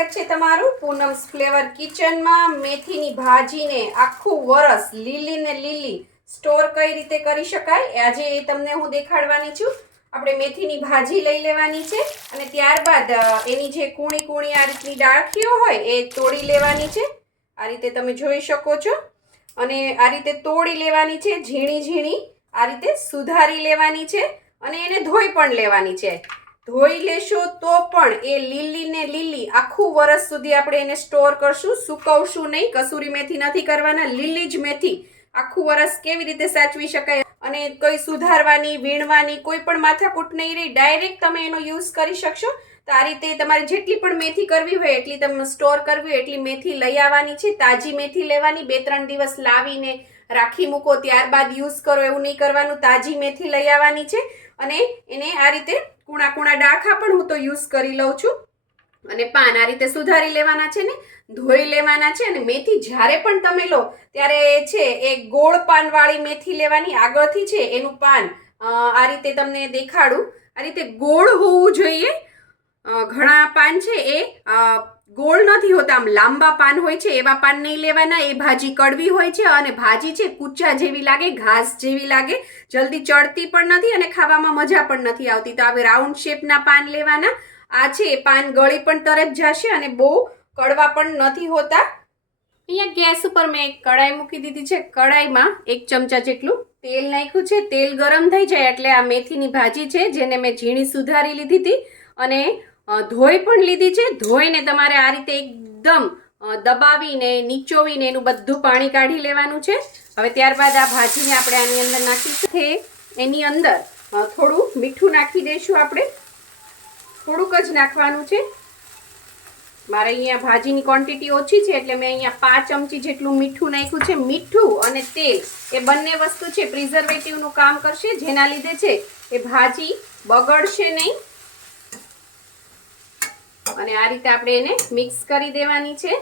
સ્વાગત છે તમારું પૂનમ્સ ફ્લેવર કિચનમાં। મેથીની ભાજીને આખું વરસ લીલી ને લીલી સ્ટોર કઈ રીતે કરી શકાય આજે તમને હું દેખાડવાની છું। આપણે મેથીની ભાજી લઈ લેવાની છે અને ત્યારબાદ એની જે કૂણી કૂણી આ રીતની ડાળખીઓ હોય એ તોડી લેવાની છે। આ રીતે તમે જોઈ શકો છો અને આ રીતે તોડી લેવાની છે, ઝીણી ઝીણી આ રીતે સુધારી લેવાની છે અને એને ધોઈ પણ લેવાની છે। ધોઈ લેશો તો પણ એ લીલી ને લીલી આખું વર્ષ સુધી આપણે એને સ્ટોર કરશું, સુકવશું નહીં। કસૂરી મેથી નથી કરવાના, લીલી જ મેથી આખું વર્ષ કેવી રીતે સાચવી શકાય અને કોઈ સુધારવાની વીણવાની કોઈ પણ માથાકૂટ નહીં રહી, ડાયરેક્ટ તમે એનો યુઝ કરી શકશો। તો આ રીતે તમારે જેટલી પણ મેથી કરવી હોય એટલી તમે સ્ટોર કરવી હોય એટલી મેથી લઈ આવવાની છે। તાજી મેથી લેવાની, 2-3 દિવસ લાવીને રાખી મૂકો ત્યારબાદ યુઝ કરો એવું નહીં કરવાનું। તાજી મેથી લઈ આવવાની છે અને એને આ રીતે કૂણા કૂણા ડાળખા પણ હું તો યુઝ કરી લઉં છું અને પાન આ રીતે સુધારી લેવાના છે ને ધોઈ લેવાના છે। અને મેથી જ્યારે પણ તમે લો ત્યારે છે એ ગોળ પાનવાળી મેથી લેવાની। આગળથી છે એનું પાન આ રીતે તમને દેખાડું, આ રીતે ગોળ હોવું જોઈએ। ઘણા પાન છે એ ગોળ નથી હોતા, આમ લાંબા પાન હોય છે એવા પાન નહીં લેવાના। એ ભાજી કડવી હોય છે અને ભાજી છે કૂચા જેવી લાગે, ઘાસ જેવી લાગે, જલ્દી ચડતી પણ નથી અને ખાવામાં મજા પણ નથી આવતી। તો આવી રાઉન્ડ શેપના પાન લેવાના। આ છે એ પાન ગળી પણ તરત જશે અને બહુ કડવા પણ નથી હોતા। અહીંયા ગેસ ઉપર મેં એક કડાઈ મૂકી દીધી છે। કડાઈમાં 1 ચમચા જેટલું તેલ નાખ્યું છે। તેલ ગરમ થઈ જાય એટલે આ મેથીની ભાજી છે જેને મેં ઝીણી સુધારી લીધી હતી અને ધોઈ પણ લીધી છે। ધોઈને તમારે આ રીતે એકદમ દબાવીને નીચોવીને એનું બધું પાણી કાઢી લેવાનું છે। હવે ત્યારબાદ આ ભાજીને આપણે આની અંદર નાખીશું। એની અંદર થોડું મીઠું નાખી દઈશું, આપણે થોડુંક જ નાખવાનું છે। મારે અહીંયા ભાજીની ક્વોન્ટિટી ઓછી છે એટલે મેં અહીંયા 5 ચમચી જેટલું મીઠું નાખ્યું છે। મીઠું અને તેલ એ બંને વસ્તુ છે પ્રિઝર્વેટિવનું કામ કરશે, જેના લીધે છે એ ભાજી બગડશે નહીં। અને આ રીતે આપણે એને મિક્સ કરી દેવાની છે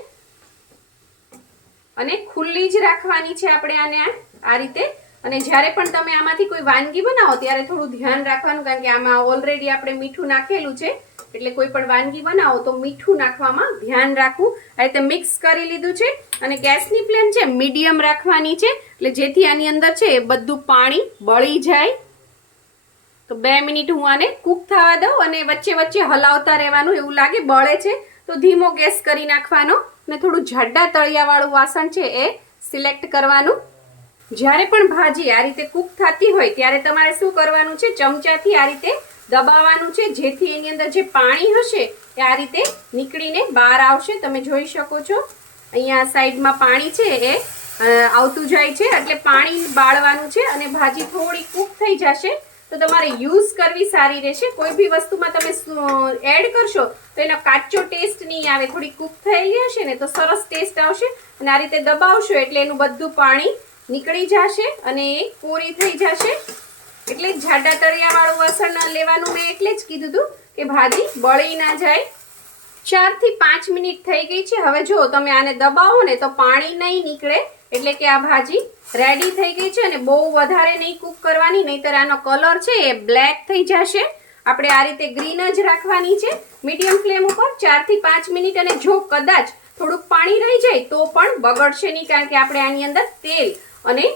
અને ખુલ્લી જ રાખવાની છે આપણે આને આ રીતે। અને જ્યારે પણ તમે આમાંથી કોઈ વાનગી બનાવો ત્યારે થોડું ધ્યાન રાખવાનું, કારણ કે આમાં ઓલરેડી આપણે મીઠું નાખેલું છે એટલે કોઈ પણ વાનગી બનાવો તો મીઠું નાખવામાં ધ્યાન રાખવું। આ રીતે મિક્સ કરી લીધું છે અને ગેસની ફ્લેમ છે મીડિયમ રાખવાની છે એટલે જેથી આની અંદર છે એ બધું પાણી બળી જાય। તો 2 મિનિટ હું આને કૂક થવા દઉં અને વચ્ચે વચ્ચે હલાવતા રહેવાનું। એવું લાગે બળે છે તો ધીમો ગેસ કરી નાખવાનો અને થોડું જાડા તળિયાવાળું વાસણ છે એ સિલેક્ટ કરવાનું। જ્યારે પણ ભાજી આ રીતે કૂક થતી હોય ત્યારે તમારે શું કરવાનું છે, ચમચાથી આ રીતે દબાવવાનું છે જેથી એની અંદર જે પાણી હશે એ આ રીતે નીકળીને બહાર આવશે। તમે જોઈ શકો છો અહીંયા સાઈડમાં પાણી છે એ આવતું જાય છે એટલે પાણી બાળવાનું છે અને ભાજી થોડી કૂક થઈ જશે તો તમારે યુઝ કરવી સારી રહેશે। કોઈ બી વસ્તુમાં તમે એડ કરશો તો એનો કાચો ટેસ્ટ નહીં આવે, થોડી કૂક થયેલી હશે ને તો સરસ ટેસ્ટ આવશે। અને આ રીતે દબાવશો એટલે એનું બધું પાણી નીકળી જશે અને એ કોરી થઈ જશે। એટલે જાડા તળિયાવાળું વાસણ લેવાનું મેં એટલે જ કીધું હતું કે ભાજી બળી ના જાય। 4 થી 5 મિનિટ થઈ ગઈ છે। હવે જો તમે આને દબાવો ને તો પાણી નહીં નીકળે એટલે કે આ ભાજી રેડી થઈ ગઈ છે અને બહુ વધારે નહીં કૂક કરવાની, નહીંતર આનો કલર છે એ બ્લેક થઈ જશે। આપણે આ રીતે ગ્રીન જ રાખવાની છે મીડિયમ ફ્લેમ ઉપર 4 થી 5 મિનિટ। અને જો કદાચ થોડુંક પાણી રહી જાય તો પણ બગડશે નહીં, કારણ કે આપણે આની અંદર તેલ અને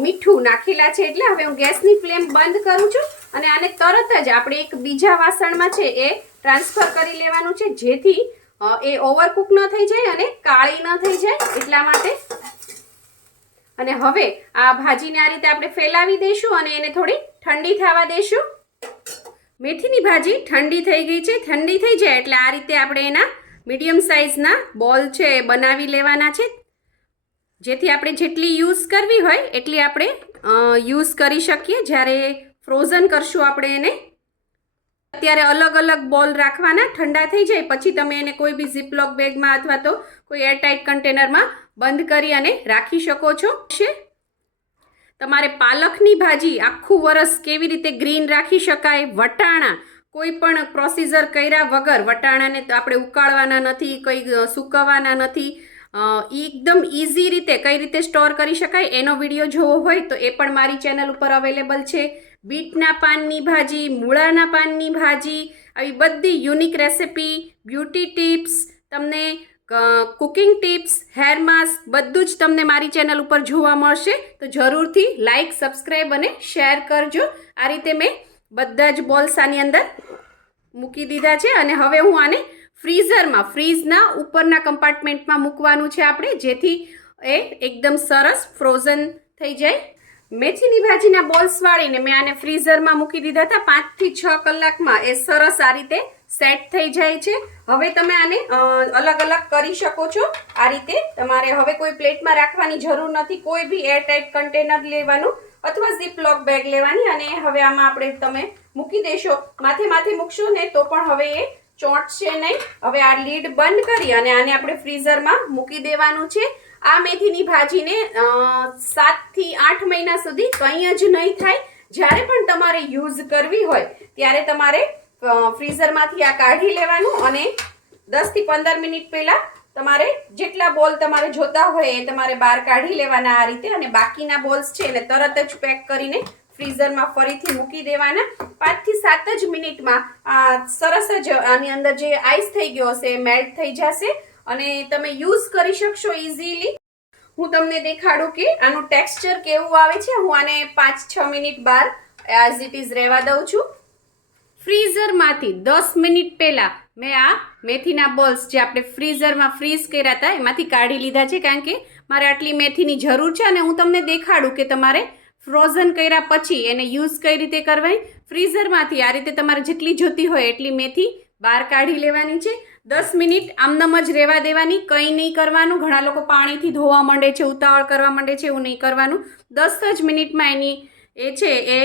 મીઠું નાખેલા છે। એટલે હવે હું ગેસની ફ્લેમ બંધ કરું છું અને આને તરત જ આપણે એક બીજા વાસણમાં છે એ ટ્રાન્સફર કરી લેવાનું છે જેથી એ ઓવરકુક ન થઈ જાય અને કાળી ન થઈ જાય એટલા માટે। અને હવે આ ભાજીને આ રીતે આપણે ફેલાવી દઈશું અને એને થોડી ઠંડી થવા દઈશું। મેથીની ભાજી ઠંડી થઈ ગઈ છે। ઠંડી થઈ જાય એટલે આ રીતે આપણે એના મીડિયમ સાઇઝના બોલ છે એ બનાવી લેવાના છે જેથી આપણે જેટલી યુઝ કરવી હોય એટલી આપણે યુઝ કરી શકીએ જ્યારે ફ્રોઝન કરશું આપણે એને। અત્યારે અલગ અલગ બોલ રાખવાના, ઠંડા થઈ જાય પછી તમે એને કોઈ બી ઝીપલોક બેગમાં અથવા તો કોઈ એરટાઇટ કન્ટેનરમાં બંધ કરી અને રાખી શકો છો। તમારે પાલકની ભાજી આખું વરસ કેવી રીતે ગ્રીન રાખી શકાય, વટાણા કોઈ પણ પ્રોસીજર કર્યા વગર, વટાણાને આપણે ઉકાળવાના નથી, કંઈ સૂકવવાના નથી, એકદમ ઇઝી રીતે કઈ રીતે સ્ટોર કરી શકાય એનો વિડીયો જોવો હોય તો એ પણ મારી ચેનલ ઉપર અવેલેબલ છે। બીટના પાનની ભાજી, મૂળાના પાનની ભાજી, આવી બધી યુનિક રેસિપી, બ્યુટી ટિપ્સ, તમને કુકિંગ ટિપ્સ, હેર માસ્ક બધું જ તમને મારી ચેનલ ઉપર જોવા મળશે. તો જરૂરથી લાઇક, સબસ્ક્રાઈબ અને શેર કરજો. આ રીતે મેં બધા જ બોલ્સ આની અંદર મૂકી દીધા છે અને હવે હું આને ફ્રીઝના ઉપરના કમ્પાર્ટમેન્ટમાં મૂકવાનું છે આપણે, જેથી એ એકદમ સરસ ફ્રોઝન થઈ જાય. મેથીની ભાજીના બોલ્સ વાળીને મેં આને ફ્રીઝરમાં મૂકી દીધા હતા. 5 થી 6 કલાકમાં એ સરસ આ રીતે સેટ થઈ જાય છે. હવે તમે આને અલગ અલગ કરી શકો છો. આ રીતે તમારે હવે કોઈ પ્લેટમાં રાખવાની જરૂર નથી. કોઈ બી એરટાઇટ કન્ટેનર લેવાનું અથવા ઝીપલોક બેગ લેવાની અને હવે આમાં આપણે તમે મૂકી દેશો. માથે મૂકશો ને તો પણ હવે એ ચોંટશે નહીં. હવે આ લીડ બંધ કરી અને આને આપણે ફ્રીઝરમાં મૂકી દેવાનું છે. આ મેથીની ભાજીને 7 થી 8 મહિના સુધી કંઈ જ નહીં થાય. જ્યારે પણ તમારે યુઝ કરવી હોય ત્યારે તમારે ફ્રીઝરમાંથી આ કાઢી લેવાનું અને 10 થી 15 મિનિટ પહેલા તમારે જેટલા બોલ તમારે જોતા હોય એ તમારે બહાર કાઢી લેવાના આ રીતે, અને બાકીના બોલ્સ છે એને તરત જ પેક કરીને ફ્રીઝરમાં ફરીથી મૂકી દેવાના. 5 થી 7 જ મિનિટમાં સરસ જ આની અંદર જે આઈસ થઈ ગયો હશે એ મેલ્ટ થઈ જશે અને તમે યુઝ કરી શકશો ઇઝીલી. હું તમને દેખાડું કે આનું ટેક્સચર કેવું આવે છે. હું આને 5-6 મિનિટ બહાર એઝ ઇટ ઇઝ રહેવા દઉં છું. ફ્રીઝરમાંથી 10 મિનિટ પહેલા મેં આ મેથીના બોલ્સ જે આપણે ફ્રીઝરમાં ફ્રીઝ કર્યા હતા એમાંથી કાઢી લીધા છે, કારણ કે મારે આટલી મેથીની જરૂર છે અને હું તમને દેખાડું કે તમારે ફ્રોઝન કર્યા પછી એને યુઝ કઈ રીતે કરવાની. ફ્રીઝરમાંથી આ રીતે તમારે જેટલી જોતી હોય એટલી મેથી બહાર કાઢી લેવાની છે. 10 મિનિટ આમનમ જ રહેવા દેવાની, કંઈ નહીં કરવાનું. ઘણા લોકો પાણીથી ધોવા માંડે છે, ઉતાવળ કરવા માંડે છે, એવું નહીં કરવાનું. 10 જ મિનિટમાં એની એ છે એ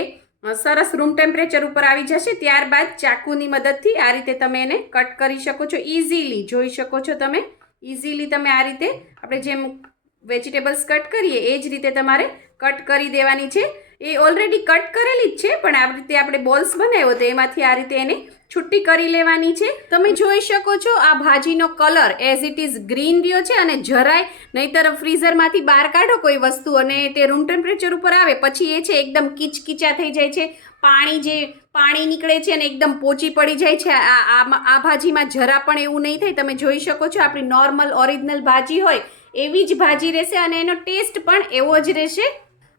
સરસ રૂમ ટેમ્પરેચર ઉપર આવી જશે. ત્યારબાદ ચાકુની મદદથી આ રીતે તમે એને કટ કરી શકો છો. ઇઝીલી જોઈ શકો છો તમે. ઇઝીલી તમે આ રીતે આપણે જેમ વેજીટેબલ્સ કટ કરીએ એ જ રીતે તમારે કટ કરી દેવાની છે. એ ઓલરેડી કટ કરેલી જ છે, પણ આ રીતે આપણે બોલ્સ બનાવ્યો તો એમાંથી આ રીતે એને છુટ્ટી કરી લેવાની છે. તમે જોઈ શકો છો આ ભાજીનો colour as it is green રહ્યો છે અને જરાય નહીતર ફ્રીઝરમાંથી બહાર કાઢો કોઈ વસ્તુ અને તે રૂમ ટેમ્પરેચર ઉપર આવે પછી એ છે એકદમ કીચકીચા થઈ જાય છે. પાણી નીકળે છે અને એકદમ પોચી પડી જાય છે. આ ભાજીમાં જરા પણ એવું નહીં થાય. તમે જોઈ શકો છો આપણી નોર્મલ ઓરિજિનલ ભાજી હોય એવી જ ભાજી રહેશે અને એનો ટેસ્ટ પણ એવો જ રહેશે.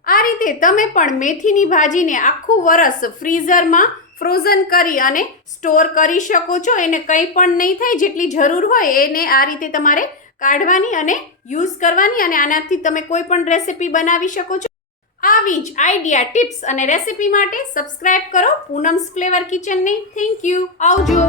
આ રીતે તમે પણ મેથીની ભાજીને આખું વરસ ફ્રીઝરમાં ફ્રોઝન કરી અને સ્ટોર કરી શકો છો. એને કંઈ પણ નહીં થાય. જેટલી જરૂર હોય એને આ રીતે તમારે કાઢવાની અને યુઝ કરવાની અને આનાથી તમે કોઈ પણ રેસિપી બનાવી શકો છો. આવી જ આઈડિયા, ટિપ્સ અને રેસિપી માટે સબસ્ક્રાઇબ કરો પૂનમ્સ ફ્લેવર કિચનને. Thank you. આવજો.